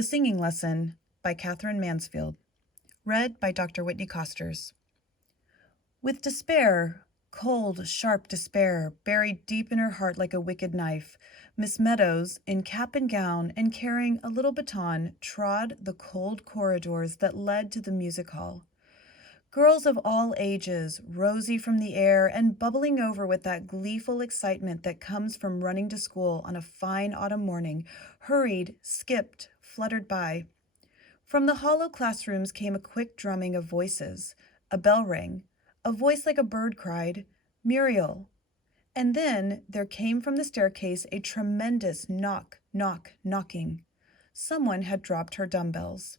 The Singing Lesson by Katherine Mansfield. Read by Dr. Whitney Costers. With despair, cold, sharp despair, buried deep in her heart like a wicked knife, Miss Meadows, in cap and gown and carrying a little baton, trod the cold corridors that led to the music hall. Girls of all ages, rosy from the air and bubbling over with that gleeful excitement that comes from running to school on a fine autumn morning, hurried, skipped, fluttered by. From the hollow classrooms came a quick drumming of voices. A bell rang. A voice like a bird cried, "Muriel." And then there came from the staircase a tremendous knocking. Someone had dropped her dumbbells.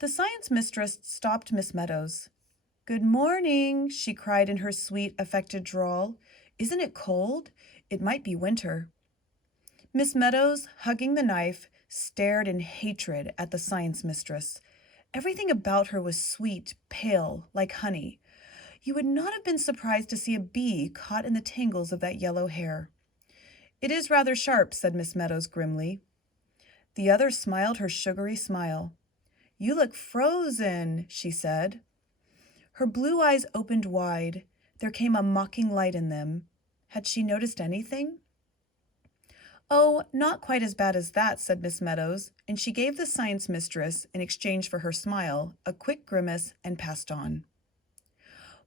The science mistress stopped Miss Meadows. "Good morning," she cried in her sweet, affected drawl. "Isn't it cold? It might be winter." Miss Meadows, hugging the knife, stared in hatred at the science mistress. Everything about her was sweet, pale, like honey. You would not have been surprised to see a bee caught in the tangles of that yellow hair. "It is rather sharp," said Miss Meadows grimly. The other smiled her sugary smile. "You look frozen," she said. Her blue eyes opened wide. There came a mocking light in them. Had she noticed anything? "Oh, not quite as bad as that," said Miss Meadows, and she gave the science mistress, in exchange for her smile, a quick grimace and passed on.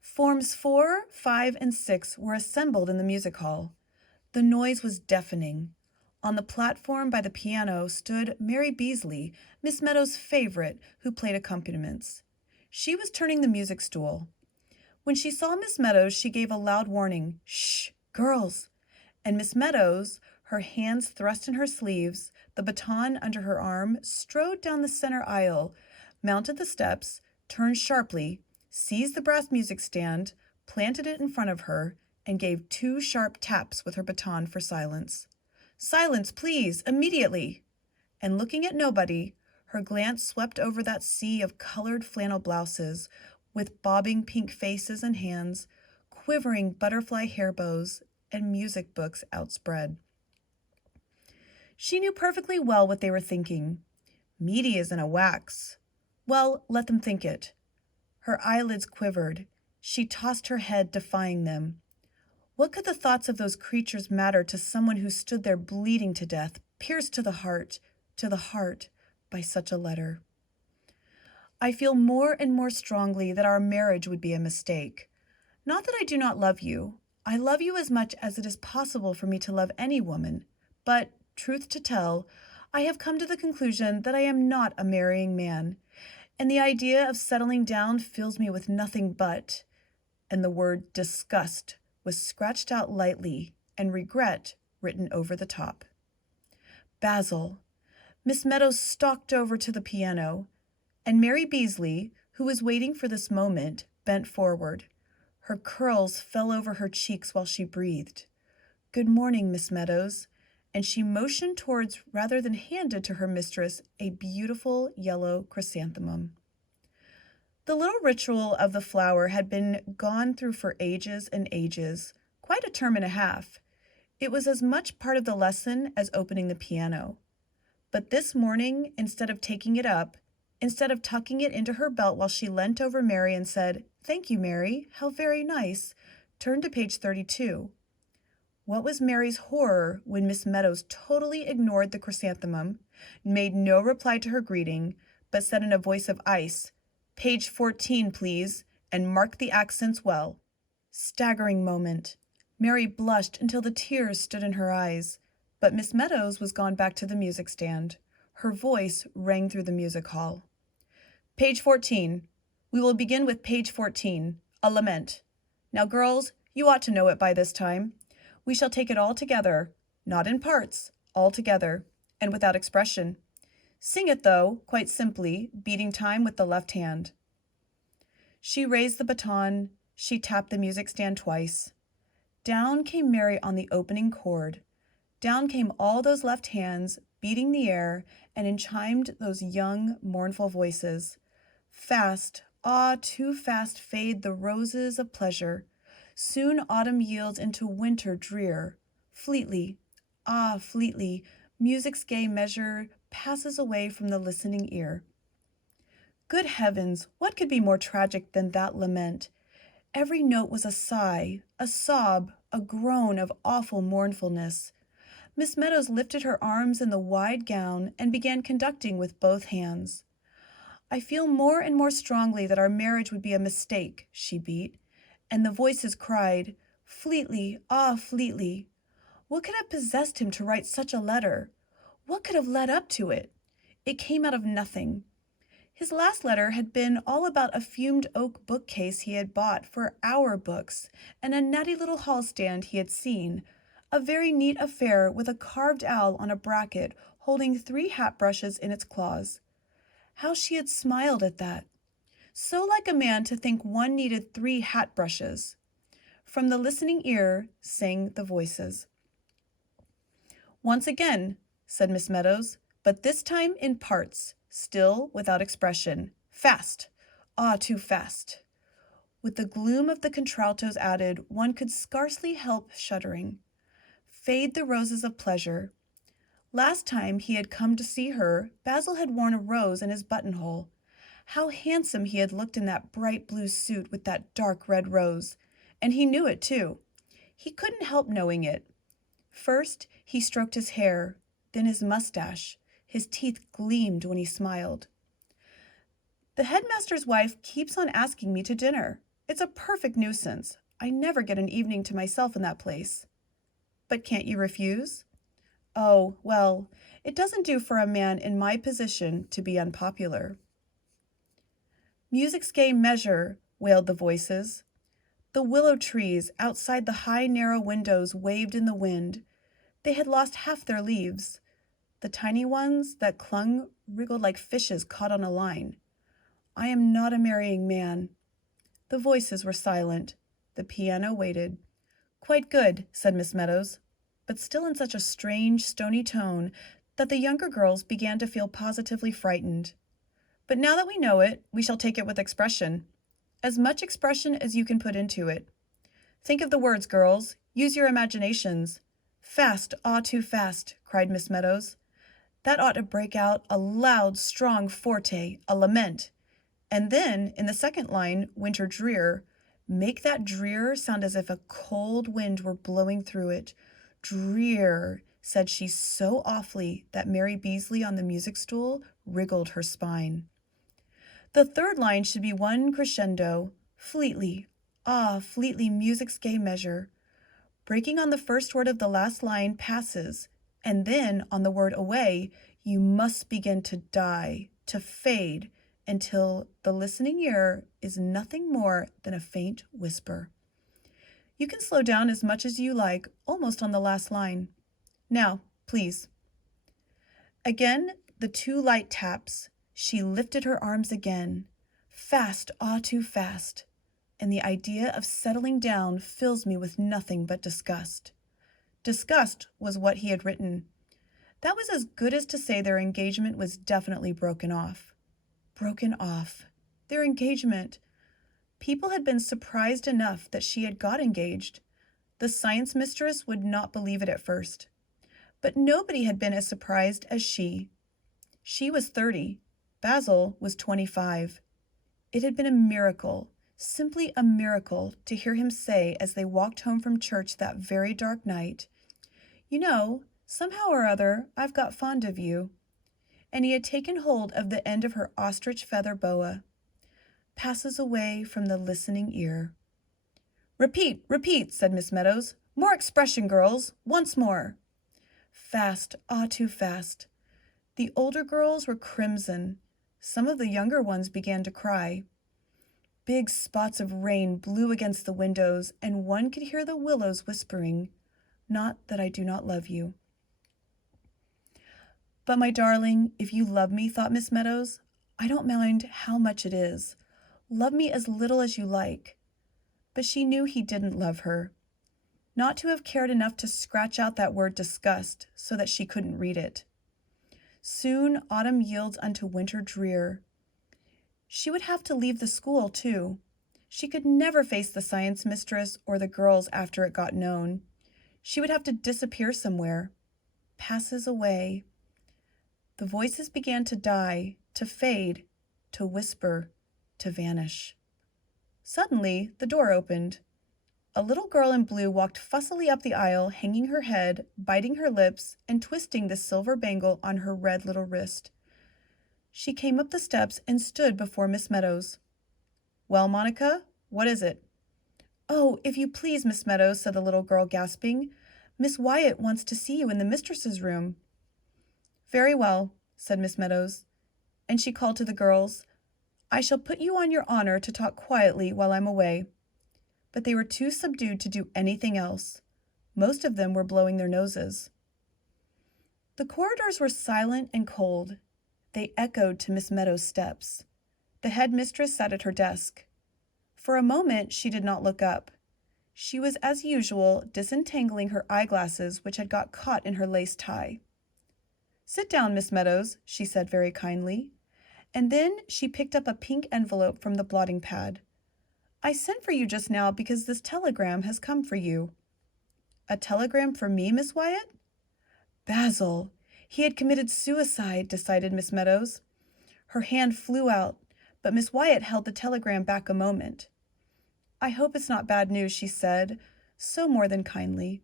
Forms 4, 5, and 6 were assembled in the music hall. The noise was deafening. On the platform by the piano stood Mary Beasley, Miss Meadows' favorite, who played accompaniments. She was turning the music stool. When she saw Miss Meadows, she gave a loud warning, "Shh, girls!" And Miss Meadows, her hands thrust in her sleeves, the baton under her arm, strode down the center aisle, mounted the steps, turned sharply, seized the brass music stand, planted it in front of her, and gave 2 sharp taps with her baton for silence. "Silence, please, immediately!" And looking at nobody, her glance swept over that sea of colored flannel blouses, with bobbing pink faces and hands, quivering butterfly hair bows, and music books outspread. She knew perfectly well what they were thinking. "Meaty isn't a wax." Well, let them think it. Her eyelids quivered. She tossed her head, defying them. What could the thoughts of those creatures matter to someone who stood there bleeding to death, pierced to the heart, by such a letter? "I feel more and more strongly that our marriage would be a mistake. Not that I do not love you. I love you as much as it is possible for me to love any woman. But, truth to tell, I have come to the conclusion that I am not a marrying man, and the idea of settling down fills me with nothing but," and the word disgust was scratched out lightly and regret written over the top. "Basil." Miss Meadows stalked over to the piano, and Mary Beasley, who was waiting for this moment, bent forward. Her curls fell over her cheeks while she breathed. "Good morning, Miss Meadows," and she motioned towards, rather than handed to her mistress, a beautiful yellow chrysanthemum. The little ritual of the flower had been gone through for ages and ages, quite a term and a half. It was as much part of the lesson as opening the piano. But this morning, instead of taking it up, instead of tucking it into her belt while she leant over Mary and said, "Thank you, Mary, how very nice," turned to page 32. What was Mary's horror when Miss Meadows totally ignored the chrysanthemum, made no reply to her greeting, but said in a voice of ice, "Page 14, please, and mark the accents well." Staggering moment. Mary blushed until the tears stood in her eyes, but Miss Meadows was gone back to the music stand. Her voice rang through the music hall. "Page 14. We will begin with page 14, a lament. Now, girls, you ought to know it by this time. We shall take it all together, not in parts, all together, and without expression. Sing it, though, quite simply, beating time with the left hand." She raised the baton. She tapped the music stand twice. Down came Mary on the opening chord. Down came all those left hands, beating the air, and enchimed those young, mournful voices. Fast, too fast fade the roses of pleasure. Soon autumn yields into winter drear. Fleetly, fleetly, music's gay measure passes away from the listening ear. Good heavens, what could be more tragic than that lament? Every note was a sigh, a sob, a groan of awful mournfulness. Miss Meadows lifted her arms in the wide gown and began conducting with both hands. I feel more and more strongly that our marriage would be a mistake, she beat, and the voices cried, Fleetly, ah, Fleetly. What could have possessed him to write such a letter? What could have led up to it? It came out of nothing. His last letter had been all about a fumed oak bookcase he had bought for our books and a natty little hall stand he had seen, a very neat affair with a carved owl on a bracket holding 3 hat brushes in its claws. How she had smiled at that! So like a man to think one needed 3 hat brushes. From the listening ear sang the voices. Once again, said Miss Meadows, but this time in parts, still without expression. Fast! Ah, too fast! With the gloom of the contraltos added, one could scarcely help shuddering. Fade the roses of pleasure. Last time he had come to see her, Basil had worn a rose in his buttonhole. How handsome he had looked in that bright blue suit with that dark red rose, and he knew it too. He couldn't help knowing it. First, he stroked his hair, then his mustache. His teeth gleamed when he smiled. The headmaster's wife keeps on asking me to dinner. It's a perfect nuisance. I never get an evening to myself in that place. But can't you refuse? Oh, well, it doesn't do for a man in my position to be unpopular. Music's gay measure, wailed the voices. The willow trees outside the high, narrow windows waved in the wind. They had lost half their leaves. The tiny ones that clung wriggled like fishes caught on a line. I am not a marrying man. The voices were silent. The piano waited. Quite good, said Miss Meadows, but still in such a strange, stony tone that the younger girls began to feel positively frightened. But now that we know it, we shall take it with expression. As much expression as you can put into it. Think of the words, girls. Use your imaginations. Fast, ah, too fast, cried Miss Meadows. That ought to break out a loud, strong forte, a lament. And then, in the second line, winter drear, make that drear sound as if a cold wind were blowing through it. Drear, said she so awfully that Mary Beasley on the music stool wriggled her spine. The third line should be one crescendo, Fleetly, ah, Fleetly, music's gay measure. Breaking on the first word of the last line passes, and then on the word away, you must begin to die, to fade, until the listening ear is nothing more than a faint whisper. You can slow down as much as you like, almost on the last line. Now, please. Again, the 2 light taps. She lifted her arms again. Fast, ah, too fast. And the idea of settling down fills me with nothing but disgust. Disgust was what he had written. That was as good as to say their engagement was definitely broken off. Broken off. Their engagement. People had been surprised enough that she had got engaged. The science mistress would not believe it at first. But nobody had been as surprised as she. She was 30. Basil was 25. It had been a miracle, simply a miracle, to hear him say as they walked home from church that very dark night, You know, somehow or other, I've got fond of you. And he had taken hold of the end of her ostrich feather boa. Passes away from the listening ear. Repeat, repeat, said Miss Meadows. More expression, girls. Once more. Fast, ah, too fast. The older girls were crimson. Some of the younger ones began to cry. Big spots of rain blew against the windows, and one could hear the willows whispering, Not that I do not love you. But my darling, if you love me, thought Miss Meadows, I don't mind how much it is. Love me as little as you like. But she knew he didn't love her. Not to have cared enough to scratch out that word disgust so that she couldn't read it. Soon autumn yields unto winter drear. She would have to leave the school, too. She could never face the science mistress or the girls after it got known. She would have to disappear somewhere. Passes away. The voices began to die, to fade, to whisper, to vanish. Suddenly, the door opened. A little girl in blue walked fussily up the aisle, hanging her head, biting her lips, and twisting the silver bangle on her red little wrist. She came up the steps and stood before Miss Meadows. "Well, Monica, what is it?" "Oh, if you please, Miss Meadows," said the little girl, gasping. "Miss Wyatt wants to see you in the mistress's room." "Very well," said Miss Meadows, and she called to the girls, "I shall put you on your honor to talk quietly while I'm away." But they were too subdued to do anything else. Most of them were blowing their noses. The corridors were silent and cold. They echoed to Miss Meadows' steps. The headmistress sat at her desk. For a moment she did not look up. She was, as usual, disentangling her eyeglasses, which had got caught in her lace tie. "Sit down, Miss Meadows," she said very kindly, and then she picked up a pink envelope from the blotting pad. "I sent for you just now because this telegram has come for you." "A telegram for me, Miss Wyatt?" Basil! He had committed suicide, decided Miss Meadows. Her hand flew out, but Miss Wyatt held the telegram back a moment. "I hope it's not bad news," she said, so more than kindly.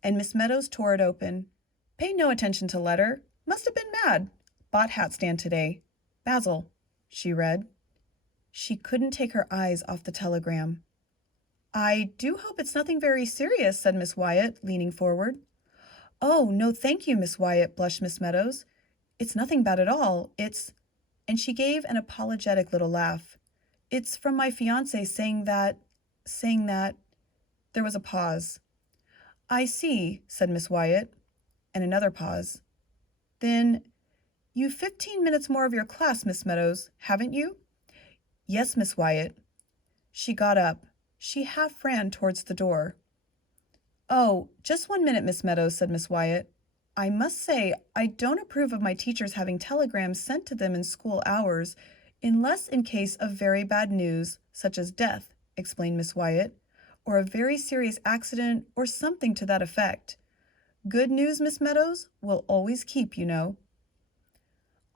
And Miss Meadows tore it open. "Pay no attention to letter. Must have been mad. Bought hat stand today. Basil," she read. She couldn't take her eyes off the telegram. "I do hope it's nothing very serious," said Miss Wyatt, leaning forward. "Oh, no, thank you, Miss Wyatt," blushed Miss Meadows. "It's nothing bad at all. It's—" and she gave an apologetic little laugh. "It's from my fiancé saying that—" There was a pause. "I see," said Miss Wyatt, and another pause. "Then, you've 15 minutes more of your class, Miss Meadows, haven't you?" "Yes, Miss Wyatt." She got up. She half ran towards the door. "Oh, just 1 minute, Miss Meadows," said Miss Wyatt. "I must say I don't approve of my teachers having telegrams sent to them in school hours, unless in case of very bad news, such as death," explained Miss Wyatt, "or a very serious accident, or something to that effect. Good news, Miss Meadows, will always keep, you know."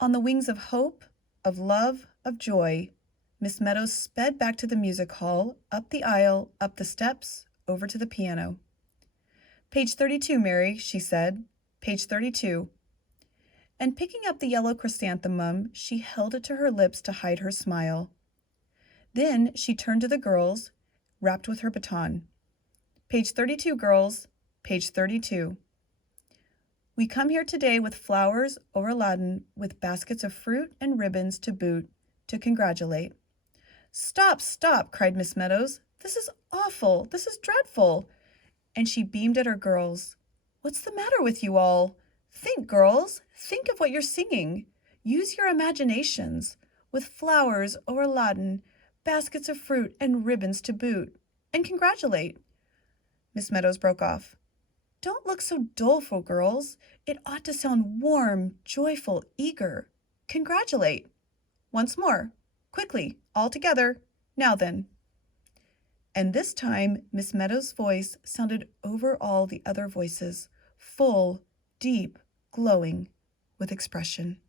On the wings of hope, of love, of joy, Miss Meadows sped back to the music hall, up the aisle, up the steps, over to the piano. "Page 32, Mary," she said. "Page 32. And picking up the yellow chrysanthemum, she held it to her lips to hide her smile. Then she turned to the girls, rapped with her baton. "Page 32, girls. Page 32. We come here today with flowers overladen with baskets of fruit and ribbons to boot, to congratulate." "Stop, stop," cried Miss Meadows. "This is awful. This is dreadful." And she beamed at her girls. "What's the matter with you all? Think, girls. Think of what you're singing. Use your imaginations. With flowers overladen, baskets of fruit and ribbons to boot, and congratulate." Miss Meadows broke off. "Don't look so doleful, girls. It ought to sound warm, joyful, eager. Congratulate. Once more. Quickly, all together. Now then." And this time Miss Meadows' voice sounded over all the other voices, full, deep, glowing with expression.